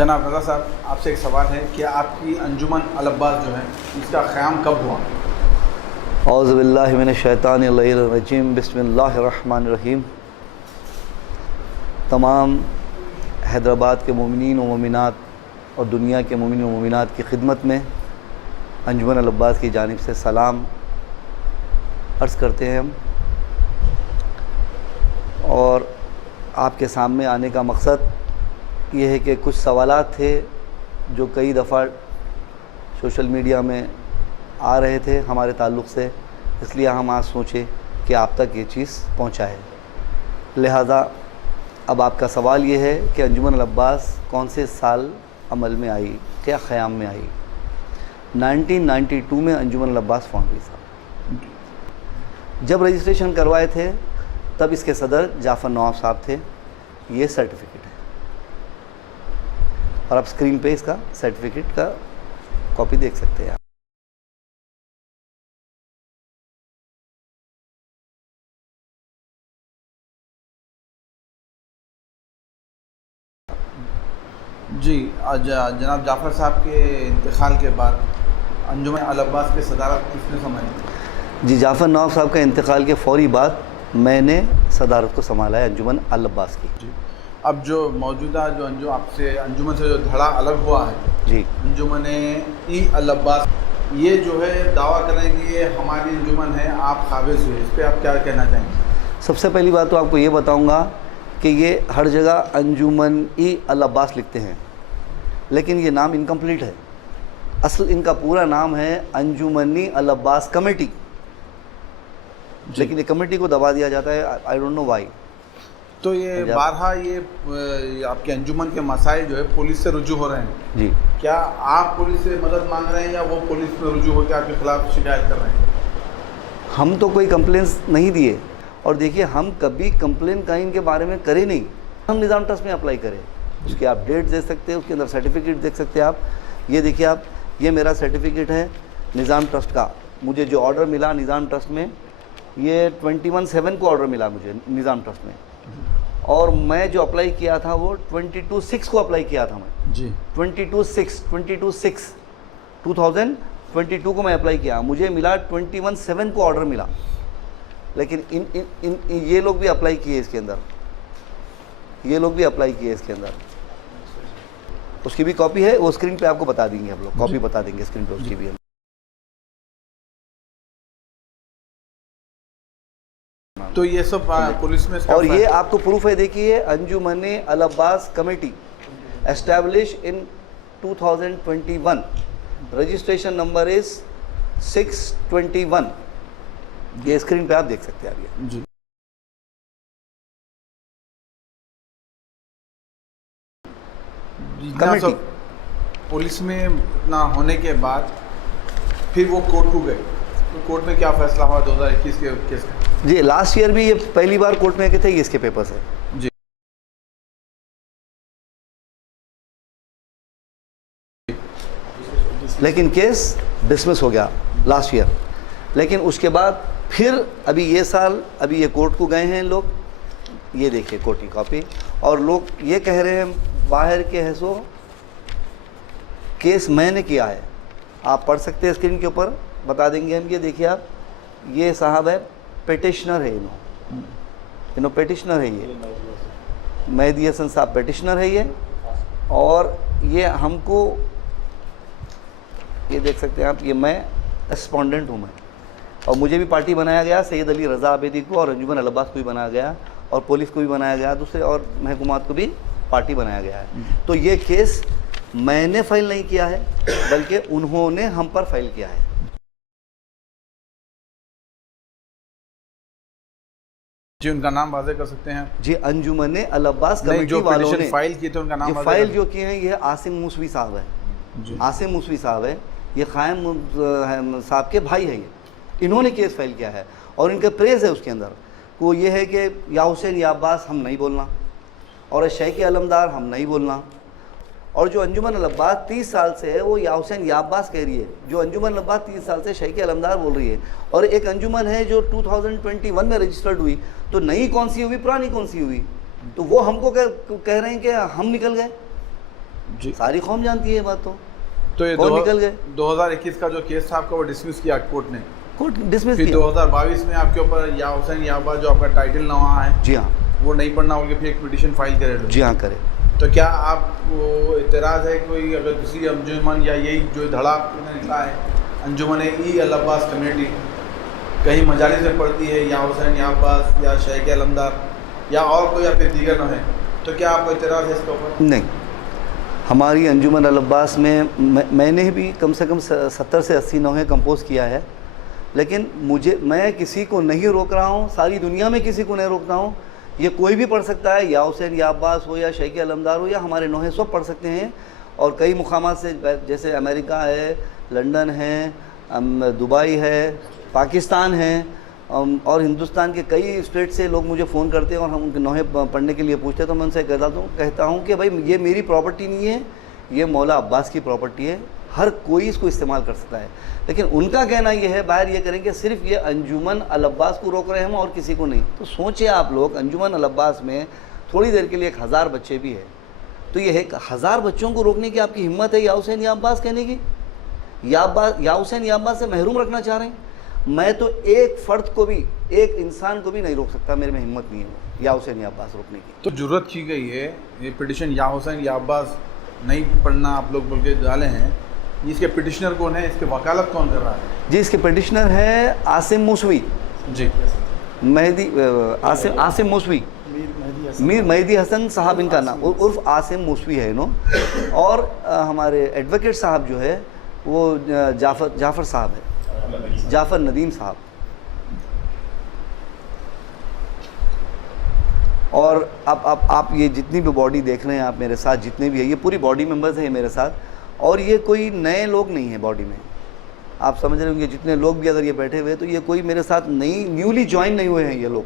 जनाब रज़ा साहब, आपसे एक सवाल है कि आपकी अंजुमन अल अब्बास जो है इसका क़याम कब हुआ? औज़ु बिल्लाहि मिनश शैतानिर रजीम, बिस्मिल्लाहिर रहमानिर रहीम। तमाम हैदराबाद के मोमिनीन व मोमिनात और दुनिया के मोमिनीन व मोमिनात की खिदमत में अंजुमन अल अब्बास की जानिब से सलाम अर्ज़ करते हैं हम। और आपके सामने आने का मकसद ये है कि कुछ सवालात थे जो कई दफ़ा सोशल मीडिया में आ रहे थे हमारे ताल्लुक़ से, इसलिए हम आज सोचे कि आप तक ये चीज़ पहुँचाए। लिहाजा अब आपका सवाल ये है कि अंजुमन अल अब्बास कौन से साल अमल में आई, क्या क़याम में आई? 1992 में अंजुमन अल अब्बास फाउंड हुई साहब। जब रजिस्ट्रेशन करवाए थे तब इसके सदर जाफ़र नवाब साहब थे। ये सर्टिफिकेट है और आप स्क्रीन पे इसका सर्टिफिकेट का कॉपी देख सकते हैं आप। जी, जनाब जाफ़र साहब के इंतकाल के बाद अंजुमन अल अब्बास की सदारत किसने संभाली? जी, जाफ़र नवाब साहब का इंतकाल के फ़ौरी बाद मैंने सदारत को संभाला है अंजुमन अल अब्बास की। जी, अब जो मौजूदा जो आपसे अंजुमन से जो धड़ा अलग हुआ है जी, अंजुमन अल अब्बास, ये जो है दावा कर रहे हैं कि ये हमारी अंजुमन है, आप काबिज़ हुए, इस पर आप क्या कहना चाहेंगे? सबसे पहली बात तो आपको ये बताऊंगा कि ये हर जगह अंजुमन अल अब्बास लिखते हैं, लेकिन ये नाम इनकम्प्लीट है। असल इनका पूरा नाम है अंजुमनी अल अब्बास कमेटी, लेकिन ये कमेटी को दबा दिया जाता है। I don't know why. तो ये बारहा ये आपके अंजुमन के मसाइल जो है पुलिस से रुजू हो रहे हैं जी, क्या आप पुलिस से मदद मांग रहे हैं या वो पुलिस में रुजू होकर आपके खिलाफ शिकायत कर रहे हैं? हम तो कोई कंप्लेंट्स नहीं दिए, और देखिए हम कभी कंप्लेन का इनके बारे में करे नहीं। हम निज़ाम ट्रस्ट में अप्लाई करें, उसके आप डेट देख सकते हैं, उसके अंदर सर्टिफिकेट देख सकते हैं आप। ये देखिए आप, ये मेरा सर्टिफिकेट है निज़ाम ट्रस्ट का। मुझे जो ऑर्डर मिला निज़ाम ट्रस्ट में, ये 21/7 को ऑर्डर मिला मुझे निज़ाम ट्रस्ट में, और मैं जो अप्लाई किया था वो 22/6 को अप्लाई किया था मैं जी। 2022 को मैं अप्लाई किया, मुझे मिला 21/7 को ऑर्डर मिला। लेकिन इन ये लोग भी अप्लाई किए इसके अंदर, ये लोग भी अप्लाई किए इसके अंदर। उसकी भी कॉपी है, वो स्क्रीन पे आपको बता देंगे हम लोग, कॉपी बता देंगे स्क्रीन पे उसकी भी हम। तो ये सब पुलिस में और ये आपको प्रूफ है, देखिए Anjuman Al Abbas committee establish in 2021, registration number is 621। ये स्क्रीन पे आप देख सकते हैं अभी जी। कमेटी पुलिस में इतना होने के बाद फिर वो कोर्ट को गए, तो कोर्ट में क्या फैसला हुआ 2021 के केस का? जी, लास्ट ईयर भी ये पहली बार कोर्ट में गए थे, ये इसके पेपर्स है जी। लेकिन केस डिसमिस हो गया लास्ट ईयर। लेकिन उसके बाद फिर अभी ये साल, अभी ये कोर्ट को गए हैं लोग, ये देखिए कोर्ट की कॉपी, और लोग ये कह रहे हैं बाहर के हैं सो केस मैंने किया है। आप पढ़ सकते हैं स्क्रीन के ऊपर, बता देंगे हम। ये देखिए आप, ये साहब है पेटिशनर है, इन्हों पेटिशनर है, ये मेहदी हसन साहब पेटिशनर है ये। और ये हमको, ये देख सकते हैं आप, ये मैं रेस्पोंडेंट हूँ मैं, और मुझे भी पार्टी बनाया गया, सैयद अली रज़ा आबेदी को और अंजुमन अल अब्बास को भी बनाया गया, और पुलिस को भी बनाया गया, दूसरे और महकूमात को भी पार्टी बनाया गया है। तो ये केस मैंने फाइल नहीं किया है, बल्कि उन्होंने हम पर फाइल किया है। जी, उनका नाम वाज़ेह कर सकते हैं? जी, अंजुमन अल अब्बास कमेटी वालों ने फाइल किए थे उनका नाम वाज़ेह फाइल जो किए हैं, ये आसिम मूसवी साहब है। आसिम मूसवी साहब है, ये क़ायम साहब के भाई है, ये इन्होंने केस फाइल किया है। और इनका प्रेज़ है उसके अंदर, वो ये है कि या हुसैन या अब्बास हम नहीं बोलना, और शेख अलमदार हम नहीं बोलना। और जो अंजुमन अल अब्बास 30 साल से है, वो या हुसैन या अब्बास कह रही है। जो अंजुमन अल अब्बास 30 साल से शेख अलमदार बोल रही है। और एक अंजुमन है जो 2021 में रजिस्टर्ड हुई, तो नई कौन सी हुई, पुरानी कौन सी हुई? तो वो हमको कह रहे हैं कि हम निकल गए। जी। सारी कौम जानती है ये बात। तो ये और निकल गए। 2021 का जो केस था आपका वो डिसमिस किया कोर्ट ने, कोर्ट डिसमिस फिर किया। 2022 में आपके ऊपर या हुसैन याबा जो आपका टाइटल नवा है, जी हाँ, वो नहीं पढ़ना होगा, फिर एक पिटीशन फाइल करे। जी हाँ करे। तो क्या आपको इतराज़ है कोई, अगर दूसरी अंजुमन या यही जो धड़ा निकला है अंजुमन ई अल अब्बास कम्युनिटी कहीं मजालिस में पढ़ती है, या हुसैन या अब्बास या शेख अलमदार या और कोई आपके दीगर न है, तो क्या आपको इतराज़ है इसके ऊपर? नहीं, हमारी अंजुमन अल अब्बास में मैंने भी कम से कम 70 से 80 नौहें कंपोज़ किया है, लेकिन मैं किसी को नहीं रोक रहा हूँ, सारी दुनिया में किसी को नहीं रोकता हूँ। ये कोई भी पढ़ सकता है, या हुसैन या अब्बास हो या शेख अलमदार हो या हमारे नौहें, सब पढ़ सकते हैं। और कई मुकामात से, जैसे अमेरिका है, लंदन है, दुबई है, पाकिस्तान है, और हिंदुस्तान के कई स्टेट से लोग मुझे फ़ोन करते हैं और हम उनके नौहे पढ़ने के लिए पूछते हैं। तो मैं उनसे कहता हूँ कि भाई ये मेरी प्रॉपर्टी नहीं है, ये मौला अब्बास की प्रॉपर्टी है, हर कोई इसको इस्तेमाल कर सकता है। लेकिन उनका कहना ये है, बाहर ये करेंगे सिर्फ ये अंजुमन अल अब्बास को रोक रहे हैं हम और किसी को नहीं। तो सोचिए आप लोग, अंजुमन अल अब्बास में थोड़ी देर के लिए 1000 बच्चे भी हैं, तो ये 1000 बच्चों को रोकने की आपकी हिम्मत है या हुसैन या अब्बास कहने की? या हुसैन या अब्बास से महरूम रखना चाह रहे हैं? मैं तो एक फ़र्द को भी, एक इंसान को भी नहीं रोक सकता, मेरे में हिम्मत नहीं है या हुसैन या अब्बास रोकने की। तो जरूरत की गई है ये पिटिशन या हुसैन या अब्बास नहीं पढ़ना आप लोग बोल के डाले हैं, इसके पिटिशनर कौन है, इसके वकालत कौन कर रहा है? जी, इसके पिटिशनर है आसिम मूसवी जी, आसिम मूसवी, मीर मेहदी हसन साहब इनका नाम, उर्फ आसिम मूसवी है इनो। और हमारे एडवोकेट साहब जो है वो जाफ़र साहब है, जाफ़र नदीम साहब। और अब आप ये जितनी भी बॉडी देख रहे हैं आप मेरे साथ, जितने भी है, ये पूरी बॉडी मेंबर्स हैं मेरे साथ, और ये कोई नए लोग नहीं हैं बॉडी में। आप समझ रहे होंगे, जितने लोग भी अगर ये बैठे हुए, तो ये कोई मेरे साथ न्यूली ज्वाइन नहीं हुए हैं ये लोग,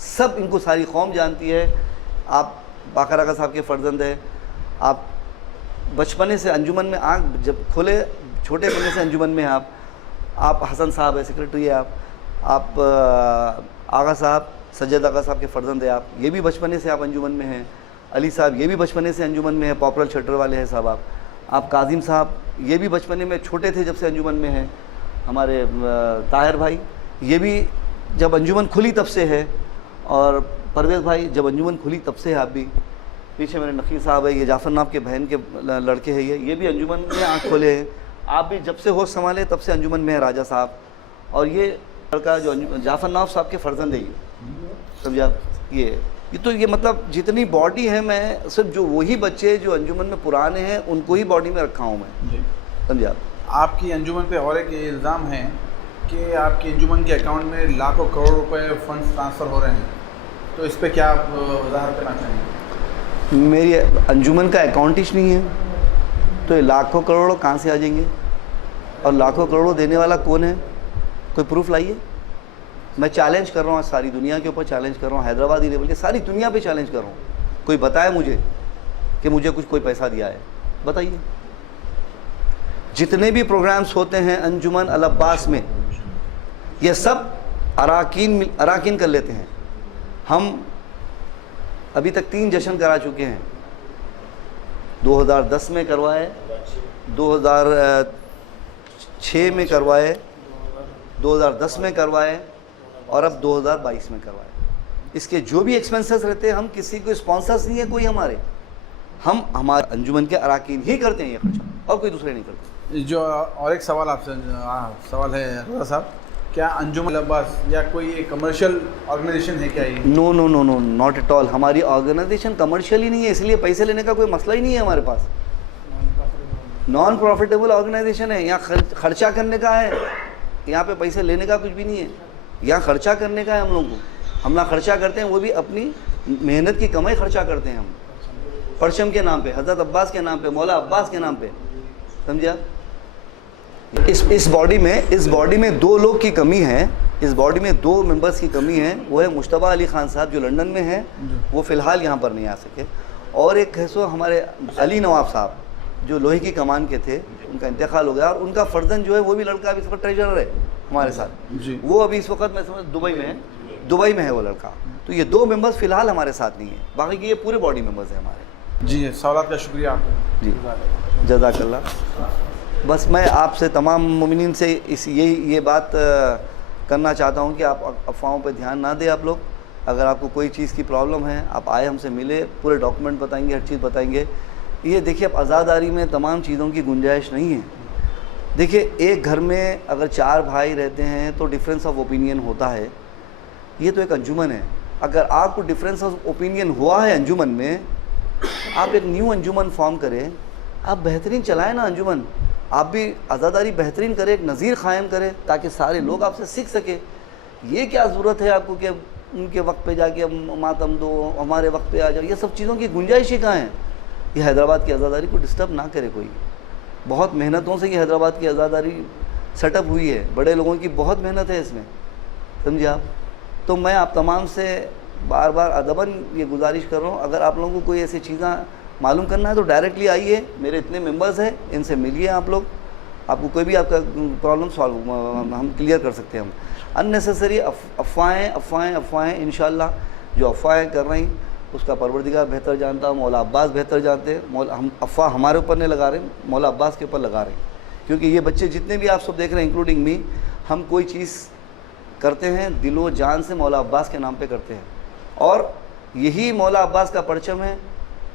सब इनको सारी कौम जानती है। आप बाकर आगा साहब के फ़र्जंद है, आप बचपने से अंजुमन में आँख जब खोले, छोटे पन्ने से अंजुमन में आप हसन साहब है, सेक्रेटरी है आप आगा साहब, सज्जद आगा साहब के फ़र्जंद है आप, ये भी बचपने से आप अंजुमन में हैं। अली साहब ये भी बचपने से अंजुमन में है, पॉपुलर शटर वाले हैं साहब आप काजिम साहब ये भी बचपने में छोटे थे जब से अंजुमन में हैं। हमारे ताहिर भाई ये भी जब अंजुमन खुली तब से है, और परवेज़ भाई जब अंजुमन खुली तब से है। आप भी पीछे मेरे नकीर साहब है, ये जाफ़र नाब के बहन के लड़के हैं, ये भी अंजुमन में आँख खोले हैं। आप भी जब से होश संभाले तब से अंजुमन में है राजा साहब, और ये लड़का जो जाफ़र नाब साहब के फ़र्जंद है, ये समझा। ये मतलब जितनी बॉडी है, मैं सिर्फ जो वही बच्चे जो अंजुमन में पुराने हैं उनको ही बॉडी में रखा हूँ मैं, समझा। आपकी अंजुमन पे और एक इल्ज़ाम है कि आपकी अंजुमन के अकाउंट में लाखों करोड़ रुपए फंड्स ट्रांसफ़र हो रहे हैं, तो इस पे क्या आप वज़ाहत करना चाहेंगे? मेरी अंजुमन का अकाउंट ही नहीं है, तो ये लाखों करोड़ों कहाँ से आ जाएंगे? और लाखों करोड़ों देने वाला कौन है? कोई प्रूफ लाइए। मैं चैलेंज कर रहा हूँ, सारी दुनिया के ऊपर चैलेंज कर रहा हूँ, हैदराबाद ही लेवल के सारी दुनिया पे चैलेंज कर रहा हूँ। कोई बताए मुझे कि मुझे कोई पैसा दिया है, बताइए। जितने भी प्रोग्राम्स होते हैं अंजुमन अल अब्बास में, ये सब अराकीन कर लेते हैं। हम अभी तक 3 जश्न करा चुके हैं। 2010 में करवाए, 2006 में करवाए, 2010 में करवाए, और अब 2022 में करवाए। इसके जो भी एक्सपेंसेस रहते हैं, हम किसी को स्पॉन्सर्स नहीं है कोई हमारे, हम हमारे अंजुमन के अराकीन ही करते हैं ये खर्चा, और कोई दूसरे नहीं करते। जो और एक सवाल आपसे सवाल है रज़ा साहब, क्या अंजुमन अब्बास या कोई कमर्शियल ऑर्गेनाइजेशन है क्या ये? No, not at all. हमारी ऑर्गेनाइजेशन कमर्शियल ही नहीं है, इसलिए पैसे लेने का कोई मसला ही नहीं है हमारे पास। नॉन प्रॉफिटेबल ऑर्गेनाइजेशन है। यहाँ खर्चा करने का है, यहाँ पे पैसे लेने का कुछ भी नहीं है। यहाँ खर्चा करने का है हम लोगों को। हम ना खर्चा करते हैं, वो भी अपनी मेहनत की कमाई खर्चा करते हैं हम, परचम के नाम पे, हज़रत अब्बास के नाम पे, मौला अब्बास के नाम पे, समझा। इस बॉडी में 2 लोग की कमी है, इस बॉडी में 2 मेंबर्स की कमी है। वो है मुश्तबा अली ख़ान साहब जो लंदन में हैं, वो फ़िलहाल यहाँ पर नहीं आ सके, और एक है सो हमारे अली नवाब साहब जो लोहे की कमान के थे, उनका इंतकाल हो गया, और उनका फ़र्जंद जो है वो भी लड़का अभी इस वक्त ट्रेजरर है हमारे साथ जी। वो अभी इस वक्त मैं समझ दुबई में है वो लड़का। तो ये 2 मेंबर्स फ़िलहाल हमारे साथ नहीं है, बाकी के ये पूरे बॉडी मेंबर्स हैं हमारे। जी सवालात का शुक्रिया आपका। जी जज़ाकल्लाह। बस मैं आपसे तमाम मोमिनीन से ये बात करना चाहता हूँ कि आप अफ़वाहों पे ध्यान ना दें। आप लोग अगर आपको कोई चीज़ की प्रॉब्लम है, आप आए हमसे मिले, पूरे डॉक्यूमेंट बताएंगे, हर चीज़ बताएंगे। ये देखिए, अब आज़ादारी में तमाम चीज़ों की गुंजाइश नहीं है। देखिए, एक घर में अगर 4 भाई रहते हैं तो डिफरेंस ऑफ ओपिनियन होता है। ये तो एक अंजुमन है। अगर आपको डिफरेंस ऑफ ओपिनियन हुआ है अंजुमन में, आप एक न्यू अंजुमन फॉर्म करें, आप बेहतरीन चलाएं ना अंजुमन। आप भी आज़ादारी बेहतरीन करें, एक नज़ीर क़ायम करें ताकि सारे लोग आपसे सीख सके। ये क्या ज़रूरत है आपको कि उनके वक्त पे जाके मातम दो, हमारे वक्त पे आ जाओ। ये सब चीज़ों की गुंजाइश ही कहाँ है। ये हैदराबाद की आज़ादारी को डिस्टर्ब ना करे कोई। बहुत मेहनतों से ये हैदराबाद की आज़ादारी सेटअप हुई है, बड़े लोगों की बहुत मेहनत है इसमें, समझे आप। तो मैं आप तमाम से बार बार अदबन ये गुजारिश कर रहा हूँ, अगर आप लोगों को कोई ऐसी चीज़ें मालूम करना है तो डायरेक्टली आइए, मेरे इतने मेंबर्स हैं, इनसे मिलिए आप लोग। आपको कोई भी आपका प्रॉब्लम सॉल्व हम क्लियर कर सकते हैं। हम अननेसेसरी अफ़वाहें इंशाल्लाह जो अफ़वाहें कर रही उसका परवरदिगार बेहतर जानता है, मौला अब्बास बेहतर जानते हैं। हम अफ़वाह हमारे ऊपर नहीं लगा रहे, मौला अब्बास के ऊपर लगा रहे हैं। क्योंकि ये बच्चे जितने भी आप सब देख रहे हैं इंक्लूडिंग मी, हम कोई चीज़ करते हैं दिलो जान से मौला अब्बास के नाम पे करते हैं। और यही मौला अब्बास का परचम है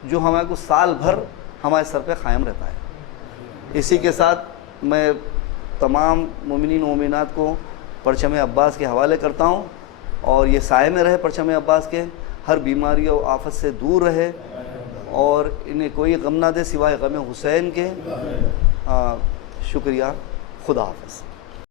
जो हमारे को साल भर हमारे सर पे क़ायम रहता है। इसी के साथ मैं तमाम मोमिनीन मोमिनात को परचम अब्बास के हवाले करता हूँ, और ये साए में रहे परचम अब्बास के, हर बीमारी और आफत से दूर रहे, और इन्हें कोई गम ना दे सिवाय गम हुसैन के। शुक्रिया, खुदा हाफ़िज़।